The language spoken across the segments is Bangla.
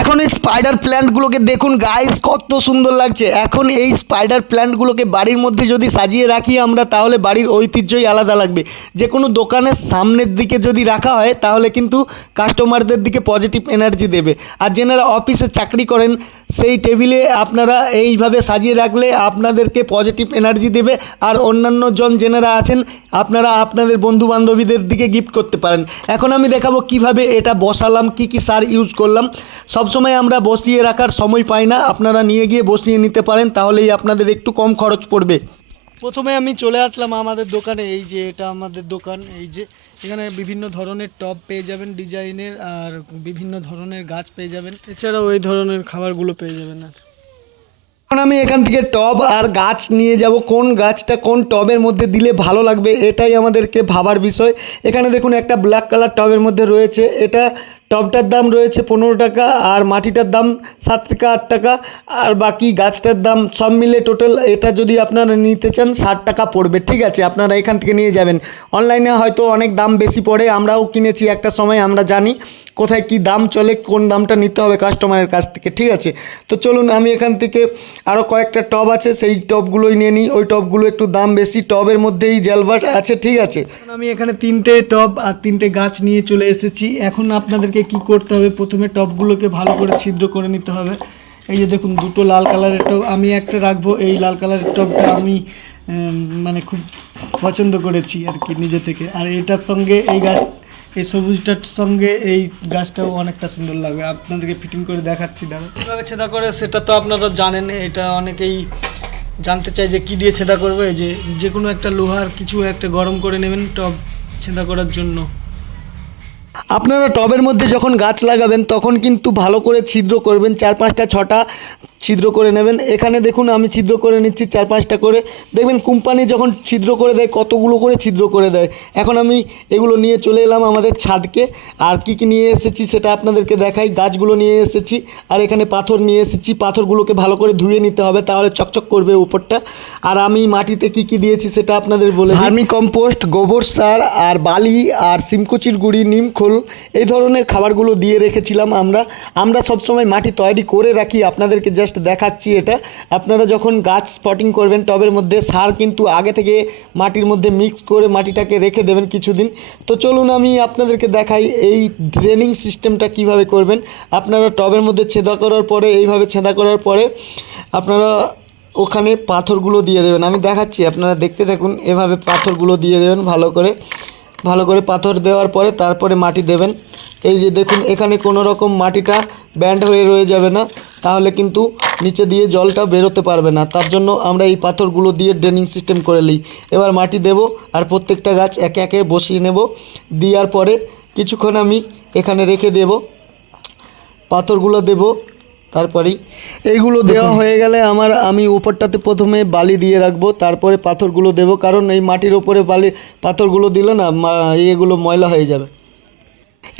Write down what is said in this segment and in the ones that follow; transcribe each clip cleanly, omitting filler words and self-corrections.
এখন এই স্পাইডার প্ল্যান্টগুলোকে দেখুন গাইস, কত সুন্দর লাগছে। এখন এই স্পাইডার প্ল্যান্টগুলোকে বাড়ির মধ্যে যদি সাজিয়ে রাখি আমরা, তাহলে বাড়ির ঐতিহ্যই আলাদা লাগবে। যে কোনো দোকানের সামনের দিকে যদি রাখা হয় তাহলে কিন্তু কাস্টমারদের দিকে পজিটিভ এনার্জি দেবে। আর যেনারা অফিসে চাকরি করেন সেই টেবিলে আপনারা এইভাবে সাজিয়ে রাখলে আপনাদেরকে পজিটিভ এনার্জি দেবে। আর অন্যান্য জন যেনারা আছেন আপনারা আপনাদের বন্ধু বান্ধবীদের দিকে গিফট করতে পারেন। এখন আমি দেখাবো কিভাবে এটা বসালাম, কি কি সার ইউজ করলাম। সবসময় আমরা বসিয়ে রাখার সময় পাই না, আপনারা নিয়ে গিয়ে বসিয়ে নিতে পারেন, তাহলেই আপনাদের একটু কম খরচ পড়বে। প্রথমে আমি চলে আসলাম আমাদের দোকানে। এই যে এটা আমাদের দোকান, এই যে এখানে বিভিন্ন ধরনের টব পেয়ে যাবেন ডিজাইনের, আর বিভিন্ন ধরনের গাছ পেয়ে যাবেন, এছাড়াও এই ধরনের খাবারগুলো পেয়ে যাবেন। আর এখন আমি এখান থেকে টব আর গাছ নিয়ে যাব, কোন গাছটা কোন টবের মধ্যে দিলে ভালো লাগবে এটাই আমাদেরকে ভাবার বিষয়। এখানে দেখুন একটা ব্ল্যাক কালার টবের মধ্যে রয়েছে, এটা টবটার দাম রয়েছে 15 টাকা, আর মাটিটার দাম 7 টাকা 8 টাকা, আর বাকি গাছটার দাম সব মিলে টোটাল এটা যদি আপনারা নিতে চান 60 টাকা পড়বে। ঠিক আছে, আপনারা এখান থেকে নিয়ে যাবেন। অনলাইনে হয়তো অনেক দাম বেশি পড়ে, আমরাও কিনেছি একটা সময়, আমরা জানি কোথায় কি দাম চলে, কোন দামটা নিতে হবে কাস্টমারের কাছ থেকে। ঠিক আছে, তো চলুন আমি এখান থেকে আরও কয়েকটা টব আছে সেই টবগুলোই নিয়ে নিই। ওই টবগুলো একটু দাম বেশি, টবের মধ্যেই জেলবাট আছে। ঠিক আছে, আমি এখানে 3টে টব আর 3টে গাছ নিয়ে চলে এসেছি। এখন আপনাদেরকে কি করতে হবে, প্রথমে টবগুলোকে ভালো করে ছিদ্র করে নিতে হবে। এই যে দেখুন দুটো লাল কালারের টব, আমি একটা রাখবো। এই লাল কালারের টবটা আমি মানে খুব পছন্দ করেছি আর কি নিজে থেকে। আর এটার সঙ্গে এই গাছ, এই সবুজটার সঙ্গে এই গাছটাও অনেকটা সুন্দর লাগবে। আপনাদেরকে ফিটিং করে দেখাচ্ছি, দাঁড়া। কীভাবে ছেদা করে সেটা তো আপনারা জানেন, এটা অনেকেই জানতে চাই যে কী দিয়ে ছেদা করবে। যে কোনো একটা লোহার কিছু একটা গরম করে নেবেন টব ছেদা করার জন্য। আপনারা টবের মধ্যে যখন গাছ লাগাবেন তখন কিন্তু ভালো করে ছিদ্র করবেন, 4-5টা 6টা ছিদ্র করে নেবেন। এখানে দেখুন আমি ছিদ্র করে নিচ্ছি 4-5টা করে। দেখবেন কোম্পানি যখন ছিদ্র করে দেয় কতগুলো করে ছিদ্র করে দেয়। এখন আমি এগুলো নিয়ে চলে এলাম আমাদের ছাদকে। আর কি কি নিয়ে এসেছি সেটা আপনাদেরকে দেখাই। গাছগুলো নিয়ে এসেছি, আর এখানে পাথর নিয়ে এসেছি। পাথরগুলোকে ভালো করে ধুয়ে নিতে হবে, তাহলে চকচক করবে উপরটা। আর আমি মাটিতে কি কি দিয়েছি সেটা আপনাদের বলে, ভার্মি কম্পোস্ট, গোবর সার, আর বালি, আর শিমকুচির গুঁড়ি, নিমখোল, এই ধরনের খাবারগুলো দিয়ে রেখেছিলাম। আমরা সবসময় মাটি তৈরি করে রাখি, আপনাদেরকে জাস্ট দেখাচ্ছি এটা। আপনারা যখন গাছ স্পটিং করবেন টবের মধ্যে, সার কিন্তু আগে থেকে মাটির মধ্যে মিক্স করে মাটিটাকে রেখে দেবেন কিছুদিন। তো চলুন আমি আপনাদেরকে দেখাই এই ড্রেনিং সিস্টেমটা কিভাবে করবেন। আপনারা টবের মধ্যে ছেদা করার পরে, এইভাবে ছেদা করার পরে আপনারা ওখানে পাথরগুলো দিয়ে দেবেন। আমি দেখাচ্ছি, আপনারা দেখতে থাকুন। এভাবে পাথরগুলো দিয়ে দেবেন ভালো করে পাথর দেওয়ার পরে তারপরে মাটি দেবেন। এই যে দেখুন এখানে কোনো রকম মাটিটা ব্যান্ড হয়ে রয়ে যাবে না, তাহলে কিন্তু নিচে দিয়ে জলটা বেরোতে পারবে না। তার জন্য আমরা এই পাথরগুলো দিয়ে ড্রেনিং সিস্টেম করে নিই। এবার মাটি দেব আর প্রত্যেকটা গাছ একে একে বসিয়ে নেব। দেওয়ার পরে কিছুক্ষণ আমি এখানে রেখে দেব, পাথরগুলো দেব। তারপরেই এইগুলো দেওয়া হয়ে গেলে আমি উপরটাতে প্রথমে বালি দিয়ে রাখবো, তারপরে পাথরগুলো দেব। কারণ এই মাটির ওপরে পাথরগুলো দিলে না এগুলো ময়লা হয়ে যাবে।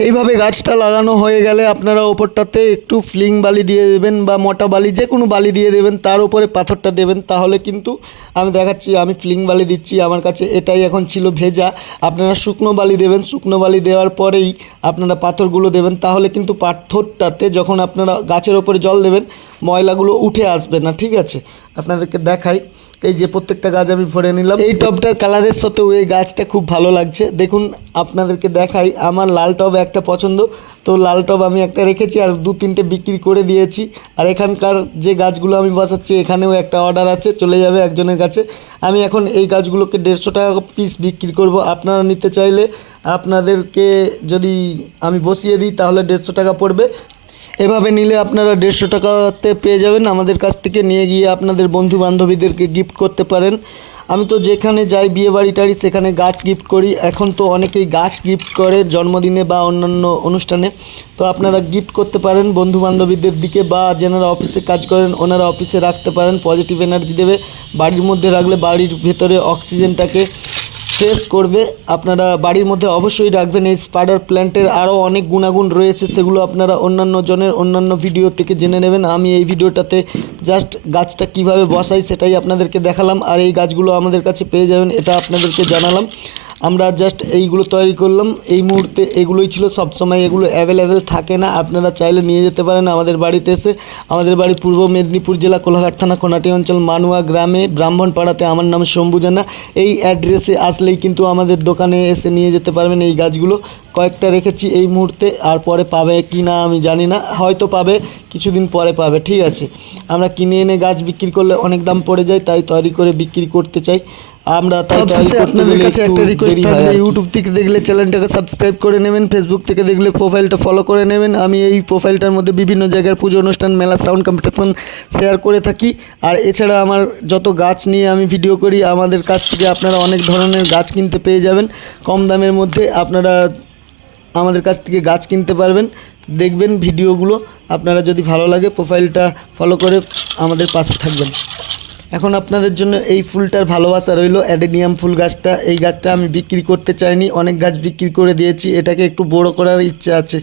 এইভাবে গাছটা লাগানো হয়ে গেলে আপনারা ওপরটাতে একটু ফ্লিং বালি দিয়ে দেবেন, বা মোটা বালি, যে কোনো বালি দিয়ে দেবেন, তার উপরে পাথরটা দেবেন। তাহলে কিন্তু আমি দেখাচ্ছি, আমি ফ্লিং বালি দিচ্ছি, আমার কাছে এটাই এখন ছিল ভেজা। আপনারা শুকনো বালি দেবেন, শুকনো বালি দেওয়ার পরেই আপনারা পাথরগুলো দেবেন। তাহলে কিন্তু পাথরটাতে যখন আপনারা গাছের ওপরে জল দেবেন ময়লাগুলো উঠে আসবে না। ঠিক আছে, আপনাদেরকে দেখাই। এই যে প্রত্যেকটা গাছ আমি ভরে নিলাম। এই টবটার কালারের সাথেও এই গাছটা খুব ভালো লাগছে। দেখুন আপনাদেরকে দেখাই, আমার লাল টব একটা পছন্দ, তো লাল টব আমি একটা রেখেছি, আর 2-3টে বিক্রি করে দিয়েছি। আর এখানকার যে গাছগুলো আমি বসাচ্ছি এখানেও একটা অর্ডার আছে, চলে যাবে একজনের কাছে। আমি এখন এই গাছগুলোকে 150 টাকা পিস বিক্রি করব। আপনারা নিতে চাইলে আপনাদেরকে যদি আমি বসিয়ে দিই তাহলে 150 টাকা পড়বে। এভাবে নিলে আপনারা 150 টাকাতে পেয়ে যাবেন। আমাদের কাছ থেকে নিয়ে গিয়ে আপনাদের বন্ধু বান্ধবীদেরকে গিফট করতে পারেন। আমি তো যেখানে যাই বিয়ে বাড়ি টাড়ি সেখানে গাছ গিফট করি। এখন তো অনেকেই গাছ গিফট করে জন্মদিনে বা অন্যান্য অনুষ্ঠানে, তো আপনারা গিফট করতে পারেন বন্ধু বান্ধবীদের দিকে, বা যেনারা অফিসে কাজ করেন ওনারা অফিসে রাখতে পারেন, পজিটিভ এনার্জি দেবে। বাড়ির মধ্যে রাখলে বাড়ির ভেতরে অক্সিজেনটাকে ফ্রেশ করবে। আপনারা বাড়ির মধ্যে অবশ্যই রাখবেন। এই স্পাইডার প্ল্যান্টের আরও অনেক গুণাগুণ রয়েছে, সেগুলো আপনারা অন্যান্য ভিডিও থেকে জেনে নেবেন। আমি এই ভিডিওটাতে জাস্ট গাছটা কিভাবে বসাই সেটাই আপনাদেরকে দেখালাম, আর এই গাছগুলো আমাদের কাছে পেয়ে যাবেন এটা আপনাদেরকে জানালাম। আমরা জাস্ট এইগুলো তৈরি করলাম এই মুহূর্তে। এগুলোই ছিল, সব সময় এগুলো অ্যাভেলেবেল থাকে না, আপনারা চাইলে নিয়ে যেতে পারেন আমাদের বাড়িতে এসে। আমাদের বাড়ি পূর্ব মেদিনীপুর জেলা কোলাঘাট থানা কোনাটি অঞ্চল মানুয়া গ্রামে ব্রাহ্মণপাড়াতে। আমার নাম শম্ভু জানা। এই অ্যাড্রেসে আসলেই কিন্তু আমাদের দোকানে এসে নিয়ে যেতে পারবেন। এই গাছগুলো কয়েকটা রেখেছি এই মুহূর্তে, আর পরে পাবে কি না আমি জানি না, হয়তো পাবে, কিছুদিন পরে পাবে, ঠিক আছে। আমরা কিনে এনে গাছ বিক্রি করলে অনেক দাম পড়ে যায়, তাই তৈরি করে বিক্রি করতে চাই আমরা। তাই আপনাদের কাছে একটা রিকোয়েস্ট থাকবে, ইউটিউব থেকে দেখলে চ্যানেলটাকে সাবস্ক্রাইব করে নেবেন, ফেসবুক থেকে দেখলে প্রোফাইলটা ফলো করে নেবেন। আমি এই প্রোফাইলটার মধ্যে বিভিন্ন জায়গার পুজো অনুষ্ঠান, মেলা, সাউন্ড কম্পিটিশন শেয়ার করে থাকি। আর এছাড়া আমার যত গাছ নিয়ে আমি ভিডিও করি, আমাদের কাছ থেকে আপনারা অনেক ধরনের গাছ কিনতে পেয়ে যাবেন কম দামের মধ্যে। আপনারা আমাদের কাছ থেকে গাছ কিনতে পারবেন। দেখবেন ভিডিওগুলো, আপনারা যদি ভালো লাগে প্রোফাইলটা ফলো করে আমাদের পাশে থাকবেন। এখন আপনাদের জন্য এই ফুলটার ভালোবাসা রইল, অ্যাডেনিয়াম ফুল গাছটা। এই গাছটা আমি বিক্রি করতে চাইনি, অনেক গাছ বিক্রি করে দিয়েছি, এটাকে একটু বড় করার ইচ্ছা আছে।